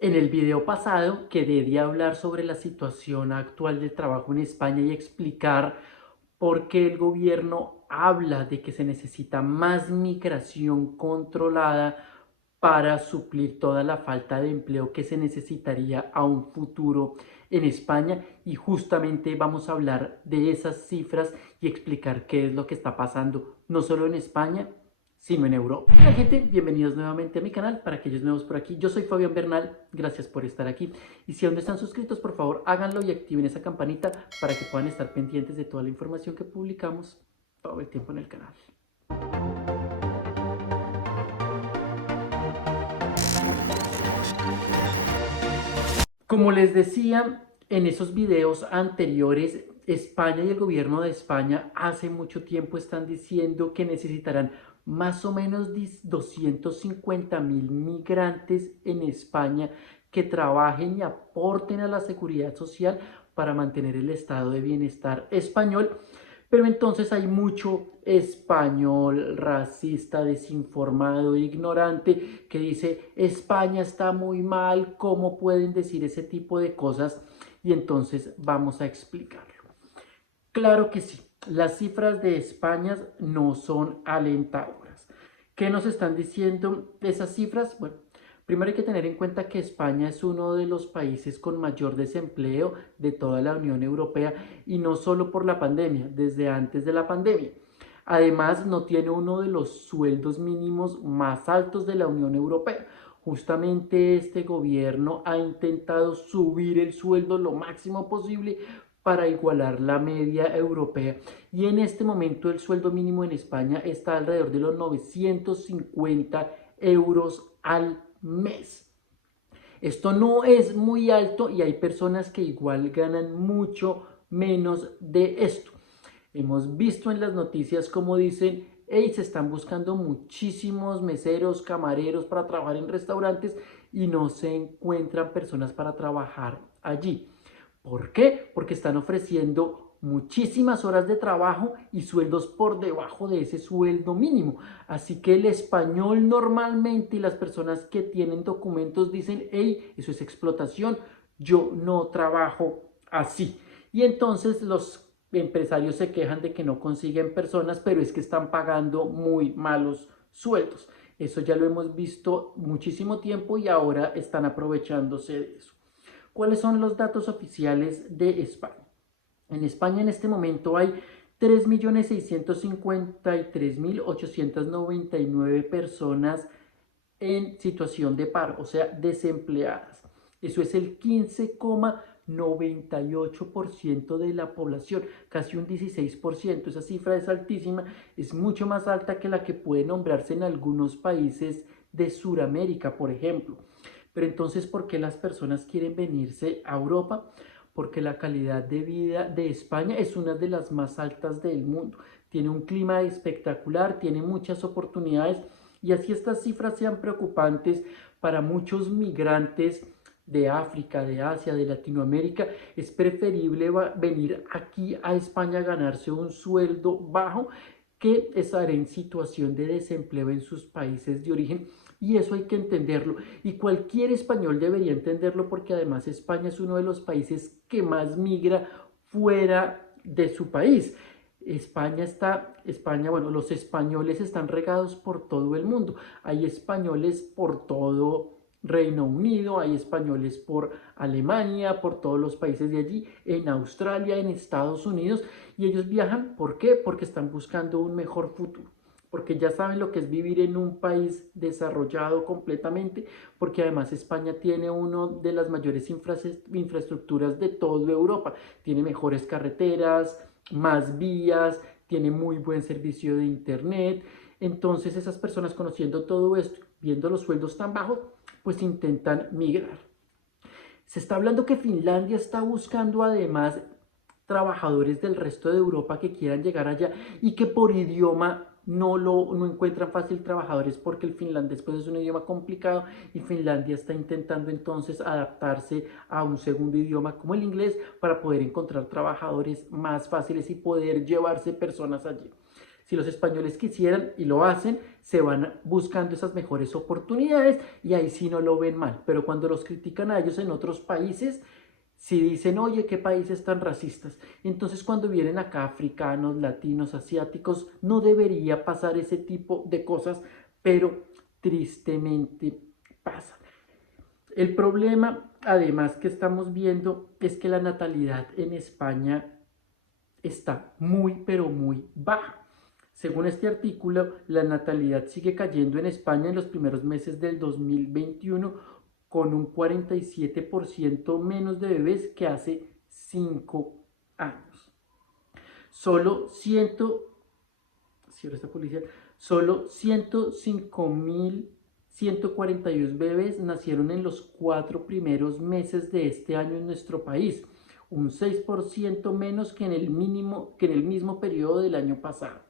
En el video pasado quedé de hablar sobre la situación actual del trabajo en España y explicar por qué el gobierno habla de que se necesita más migración controlada para suplir toda la falta de empleo que se necesitaría a un futuro en España, y justamente vamos a hablar de esas cifras y explicar qué es lo que está pasando no solo en España, sino en Europa. Hola gente, bienvenidos nuevamente a mi canal. Para aquellos nuevos por aquí, yo soy Fabián Bernal, gracias por estar aquí. Y si aún no están suscritos, por favor háganlo y activen esa campanita para que puedan estar pendientes de toda la información que publicamos todo el tiempo en el canal. Como les decía en esos videos anteriores, España y el gobierno de España hace mucho tiempo están diciendo que necesitarán más o menos 250.000 migrantes en España que trabajen y aporten a la seguridad social para mantener el estado de bienestar español. Pero entonces hay mucho español racista, desinformado, ignorante, que dice España está muy mal, ¿cómo pueden decir ese tipo de cosas? Y entonces vamos a explicarlo. Claro que sí, las cifras de España no son alentadoras. ¿Qué nos están diciendo esas cifras? Bueno, primero hay que tener en cuenta que España es uno de los países con mayor desempleo de toda la Unión Europea, y no solo por la pandemia, desde antes de la pandemia. Además, no tiene uno de los sueldos mínimos más altos de la Unión Europea. Justamente este gobierno ha intentado subir el sueldo lo máximo posible para igualar la media europea, y en este momento el sueldo mínimo en España está alrededor de los 950 euros al mes. Esto no es muy alto y hay personas que igual ganan mucho menos de esto. Hemos visto en las noticias como dicen, hey, se están buscando muchísimos meseros, camareros para trabajar en restaurantes y no se encuentran personas para trabajar allí. ¿Por qué? Porque están ofreciendo muchísimas horas de trabajo y sueldos por debajo de ese sueldo mínimo. Así que el español normalmente y las personas que tienen documentos dicen, hey, eso es explotación, yo no trabajo así. Y entonces los empresarios se quejan de que no consiguen personas, pero es que están pagando muy malos sueldos. Eso ya lo hemos visto muchísimo tiempo y ahora están aprovechándose de eso. ¿Cuáles son los datos oficiales de España? En España en este momento hay 3.653.899 personas en situación de paro, o sea, desempleadas. Eso es el 15,98% de la población, casi un 16%. Esa cifra es altísima, es mucho más alta que la que puede nombrarse en algunos países de Sudamérica, por ejemplo. Pero entonces, ¿por qué las personas quieren venirse a Europa? Porque la calidad de vida de España es una de las más altas del mundo. Tiene un clima espectacular, tiene muchas oportunidades, y así estas cifras sean preocupantes para muchos migrantes de África, de Asia, de Latinoamérica. Es preferible venir aquí a España a ganarse un sueldo bajo que estar en situación de desempleo en sus países de origen, y eso hay que entenderlo, y cualquier español debería entenderlo, porque además España es uno de los países que más migra fuera de su país. Bueno, los españoles están regados por todo el mundo. Hay españoles por todo Reino Unido, hay españoles por Alemania, por todos los países de allí, en Australia, en Estados Unidos, y ellos viajan, ¿por qué? Porque están buscando un mejor futuro, porque ya saben lo que es vivir en un país desarrollado completamente, porque además España tiene una de las mayores infraestructuras de toda Europa, tiene mejores carreteras, más vías, tiene muy buen servicio de internet. Entonces esas personas, conociendo todo esto, viendo los sueldos tan bajos, pues intentan migrar. Se está hablando que Finlandia está buscando además trabajadores del resto de Europa que quieran llegar allá, y que por idioma no encuentran fácil trabajadores, porque el finlandés pues es un idioma complicado, y Finlandia está intentando entonces adaptarse a un segundo idioma como el inglés para poder encontrar trabajadores más fáciles y poder llevarse personas allí. Si los españoles quisieran y lo hacen, se van buscando esas mejores oportunidades y ahí sí no lo ven mal. Pero cuando los critican a ellos en otros países, si dicen, oye, qué países tan racistas. Entonces, cuando vienen acá africanos, latinos, asiáticos, no debería pasar ese tipo de cosas, pero tristemente pasa. El problema, además, que estamos viendo es que la natalidad en España está muy, pero muy baja. Según este artículo, la natalidad sigue cayendo en España en los primeros meses del 2021 con un 47% menos de bebés que hace 5 años. Solo 100, esta policía, solo 105.142 bebés nacieron en los 4 primeros meses de este año en nuestro país, un 6% menos que en el mismo periodo del año pasado.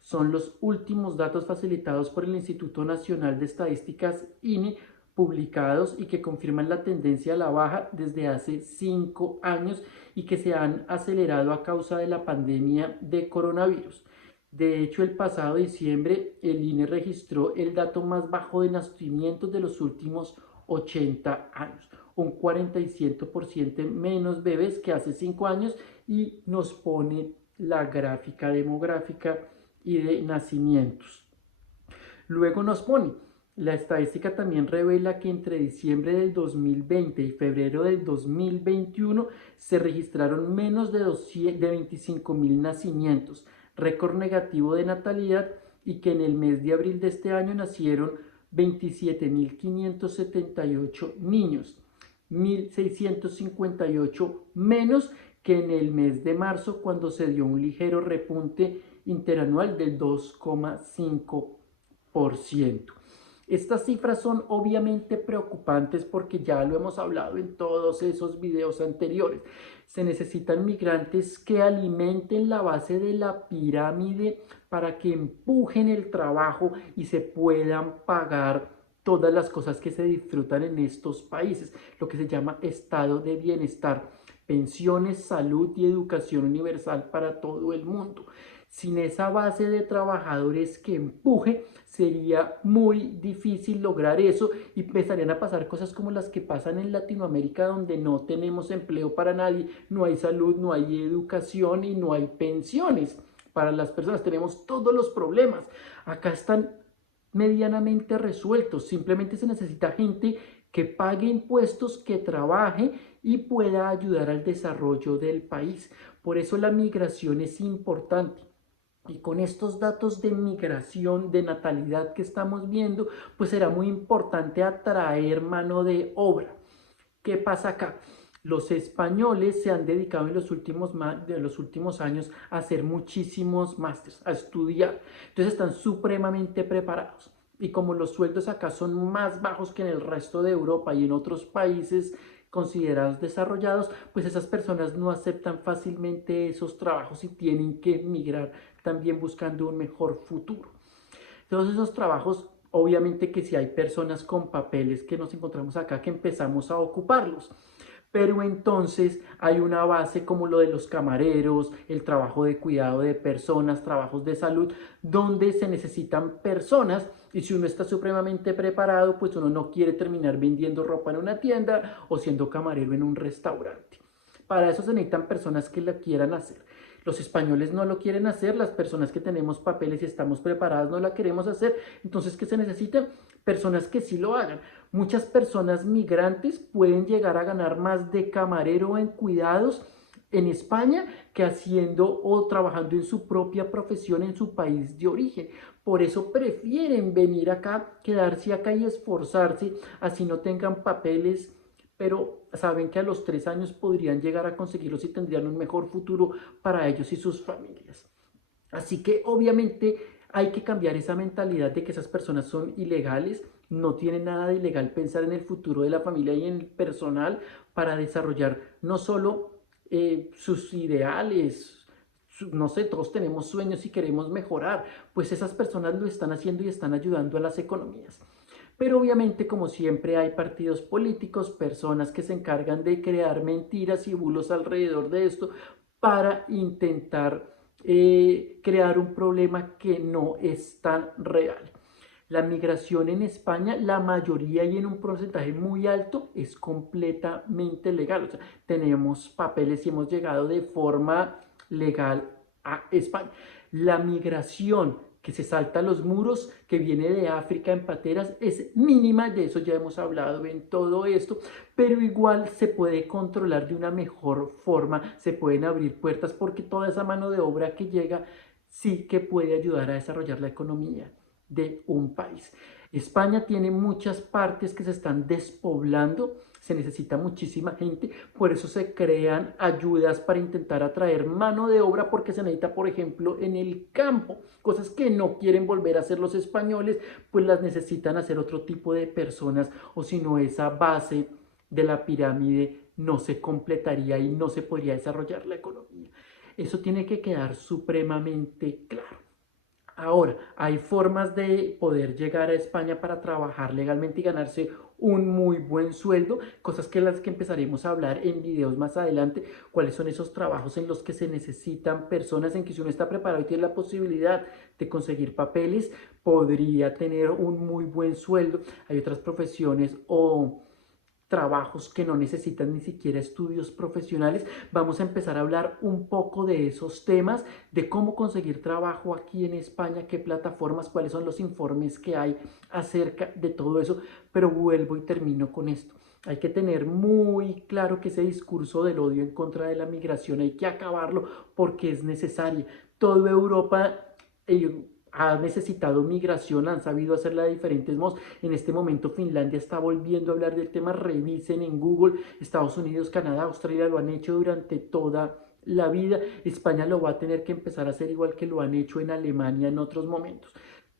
Son los últimos datos facilitados por el Instituto Nacional de Estadísticas INE, publicados y que confirman la tendencia a la baja desde hace 5 años y que se han acelerado a causa de la pandemia de coronavirus. De hecho, el pasado diciembre el INE registró el dato más bajo de nacimientos de los últimos 80 años, un 47% menos bebés que hace 5 años, y nos pone la gráfica demográfica y de nacimientos. Luego nos pone, la estadística también revela que entre diciembre del 2020 y febrero del 2021 se registraron menos de 25.000 nacimientos, récord negativo de natalidad, y que en el mes de abril de este año nacieron 27.578 niños, 1.658 menos que en el mes de marzo, cuando se dio un ligero repunte interanual del 2,5%. Estas cifras son obviamente preocupantes porque ya lo hemos hablado en todos esos videos anteriores. Se necesitan migrantes que alimenten la base de la pirámide para que empujen el trabajo y se puedan pagar todas las cosas que se disfrutan en estos países, lo que se llama estado de bienestar, pensiones, salud y educación universal para todo el mundo. Sin esa base de trabajadores que empuje, sería muy difícil lograr eso y empezarían a pasar cosas como las que pasan en Latinoamérica, donde no tenemos empleo para nadie, no hay salud, no hay educación y no hay pensiones para las personas. Tenemos todos los problemas. Acá están medianamente resueltos. Simplemente se necesita gente que pague impuestos, que trabaje y pueda ayudar al desarrollo del país. Por eso la migración es importante. Y con estos datos de migración, de natalidad que estamos viendo, pues será muy importante atraer mano de obra. ¿Qué pasa acá? Los españoles se han dedicado en los últimos años a hacer muchísimos másters, a estudiar. Entonces están supremamente preparados. Y como los sueldos acá son más bajos que en el resto de Europa y en otros países considerados desarrollados, pues esas personas no aceptan fácilmente esos trabajos y tienen que emigrar también buscando un mejor futuro. Todos esos trabajos, obviamente que si hay personas con papeles que nos encontramos acá, que empezamos a ocuparlos. Pero entonces hay una base como lo de los camareros, el trabajo de cuidado de personas, trabajos de salud, donde se necesitan personas, y si uno está supremamente preparado, pues uno no quiere terminar vendiendo ropa en una tienda o siendo camarero en un restaurante. Para eso se necesitan personas que la quieran hacer. Los españoles no lo quieren hacer, las personas que tenemos papeles y estamos preparadas no la queremos hacer. Entonces, ¿qué se necesita? Personas que sí lo hagan. Muchas personas migrantes pueden llegar a ganar más de camarero en cuidados en España que haciendo o trabajando en su propia profesión en su país de origen. Por eso prefieren venir acá, quedarse acá y esforzarse, así no tengan papeles, pero saben que a los 3 años podrían llegar a conseguirlos y tendrían un mejor futuro para ellos y sus familias. Así que obviamente hay que cambiar esa mentalidad de que esas personas son ilegales. No tiene nada de ilegal pensar en el futuro de la familia y en el personal para desarrollar no solo sus ideales, no sé, todos tenemos sueños y queremos mejorar, pues esas personas lo están haciendo y están ayudando a las economías. Pero obviamente, como siempre, hay partidos políticos, personas que se encargan de crear mentiras y bulos alrededor de esto para intentar crear un problema que no es tan real. La migración en España, la mayoría y en un porcentaje muy alto, es completamente legal. O sea, tenemos papeles y hemos llegado de forma legal a España. La migración que se salta los muros, que viene de África en pateras, es mínima, de eso ya hemos hablado en todo esto, pero igual se puede controlar de una mejor forma, se pueden abrir puertas porque toda esa mano de obra que llega sí que puede ayudar a desarrollar la economía de un país. España tiene muchas partes que se están despoblando, se necesita muchísima gente, por eso se crean ayudas para intentar atraer mano de obra porque se necesita, por ejemplo, en el campo, cosas que no quieren volver a hacer los españoles, pues las necesitan hacer otro tipo de personas, o si no, esa base de la pirámide no se completaría y no se podría desarrollar la economía. Eso tiene que quedar supremamente claro. Ahora, hay formas de poder llegar a España para trabajar legalmente y ganarse un muy buen sueldo, cosas que las que empezaremos a hablar en videos más adelante, cuáles son esos trabajos en los que se necesitan personas en que si uno está preparado y tiene la posibilidad de conseguir papeles, podría tener un muy buen sueldo. Hay otras profesiones o trabajos que no necesitan ni siquiera estudios profesionales. Vamos a empezar a hablar un poco de esos temas, de cómo conseguir trabajo aquí en España, qué plataformas, cuáles son los informes que hay acerca de todo eso, pero vuelvo y termino con esto. Hay que tener muy claro que ese discurso del odio en contra de la migración hay que acabarlo porque es necesario. Toda Europa ha necesitado migración, han sabido hacerla de diferentes modos. En este momento Finlandia está volviendo a hablar del tema, revisen en Google, Estados Unidos, Canadá, Australia lo han hecho durante toda la vida, España lo va a tener que empezar a hacer igual que lo han hecho en Alemania en otros momentos.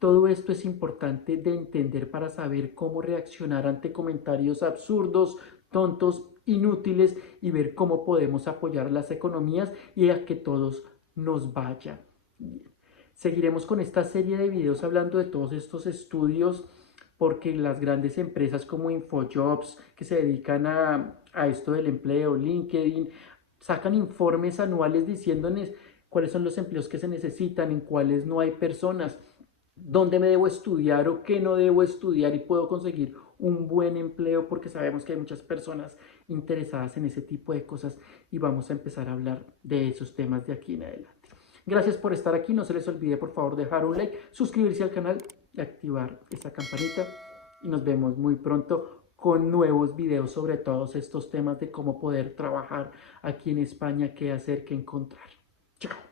Todo esto es importante de entender para saber cómo reaccionar ante comentarios absurdos, tontos, inútiles y ver cómo podemos apoyar las economías y a que todos nos vaya bien. Seguiremos con esta serie de videos hablando de todos estos estudios porque las grandes empresas como InfoJobs que se dedican a esto del empleo, LinkedIn, sacan informes anuales diciéndoles cuáles son los empleos que se necesitan, en cuáles no hay personas, dónde me debo estudiar o qué no debo estudiar y puedo conseguir un buen empleo porque sabemos que hay muchas personas interesadas en ese tipo de cosas y vamos a empezar a hablar de esos temas de aquí en adelante. Gracias por estar aquí, no se les olvide por favor dejar un like, suscribirse al canal y activar esa campanita y nos vemos muy pronto con nuevos videos sobre todos estos temas de cómo poder trabajar aquí en España, qué hacer, qué encontrar. Chao.